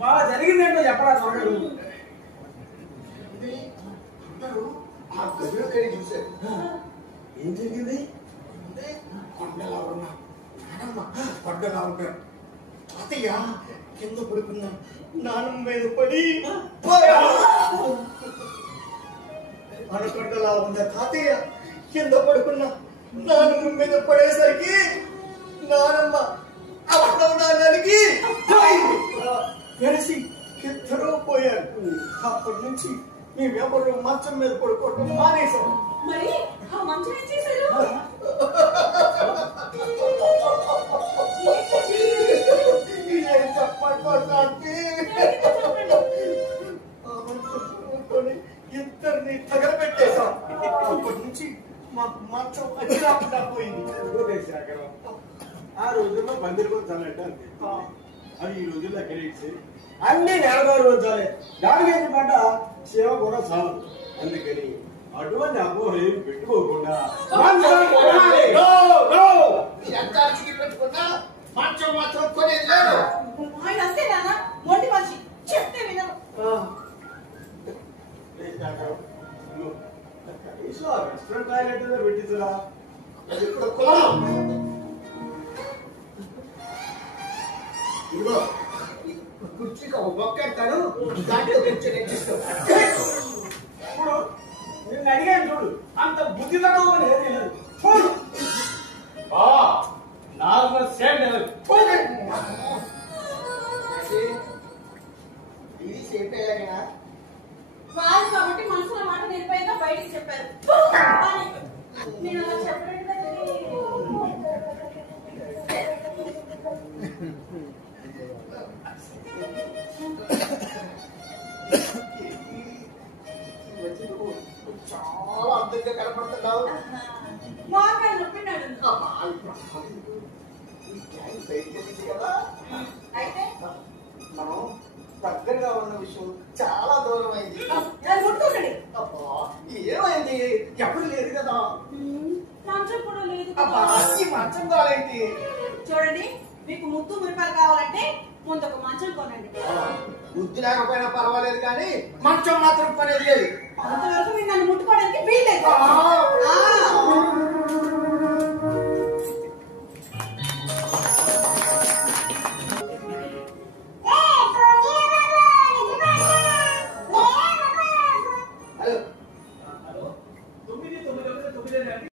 బాగా జరిగిందేంటో చెప్పరా త్వరగా. అందరూ ఆ గదిలోకి చూశారు. ఏం జరిగింది? కొండలా ఉన్నా నానమ్మ పడ్డలా ఉన్నా తాతయ్య కింద పడుకున్నా నానమ్మ మీద పడి అనకొండలా ఉన్న తాతయ్య కింద పడుకున్నా నానమ్మ మీద పడేసరికి నానమ్మ అవడానికి కలిసి ఇద్దరూ పోయారు. అప్పటి నుంచి మేమెవరు మంచం మీద పడుకోవటం మానేశాం. మరి ఆ మంచం ఏం చేశారు? ఇద్దరిని తగలబెట్టేశాం. అప్పటి నుంచి మాకు మంచం అచ్చిరాకుండా పోయింది. ఆ రోజుల్లో బందిరికొచ్చాలంటే అంతే. అది ఈ రోజుల్లో ఎక్కడేసి అన్ని నెలగా రోజాలే. దానికి పడ్డ సేవ కూడా చాలు. అందుకని అటువంటి అపోహ ఏమి పెట్టుకోకుండా పెట్టుకున్నా మంచం మాత్రం కొనేది లేదు. ఆయన వస్తే నాన్న మొండి మనిషి చెప్తే వినరు. రెస్టారెంట్ టాయిలెట్ పెట్టించరా? అది ఇప్పుడు కులం. ఇదిగో కుర్చీకి ఒక బొక్కెడతాను, దాంట్లో తెచ్చి నెచ్చిస్తాను. ఇప్పుడు నేను అడిగాను చూడు, అంత బుద్ధి తక్కువ ఏది లేదు. చూడు నార్మల్ సేమ్ ఇది సేఫ్ అయ్యాగా వాళ్ళు కాబట్టి మనసులో మాట నేర్పైనా బయటికి చెప్పారు. నేను అలా చెప్పలేదు. చాలా అందంగా కనపడుతున్నావు. మార్గాలు నొప్పినాడు. కదా అయితే మనం దగ్గరగా ఉన్న విషయం చాలా దూరం అయింది. ముట్టుకోండి. ఏమైంది? ఎప్పుడు లేదు కదా. మంచం కూడా లేదు. మంచం కావాలేంటి? చూడండి, మీకు ముద్దు మిరపాలు కావాలంటే ముందు ఒక మంచం కొనండి. బుద్ధి లేకపోయినా పర్వాలేదు కానీ మంచం మాత్రం కొనేది లేదు. అంతవరకు మీరు నన్ను ముట్టుకోవడానికి వీల్లేదు.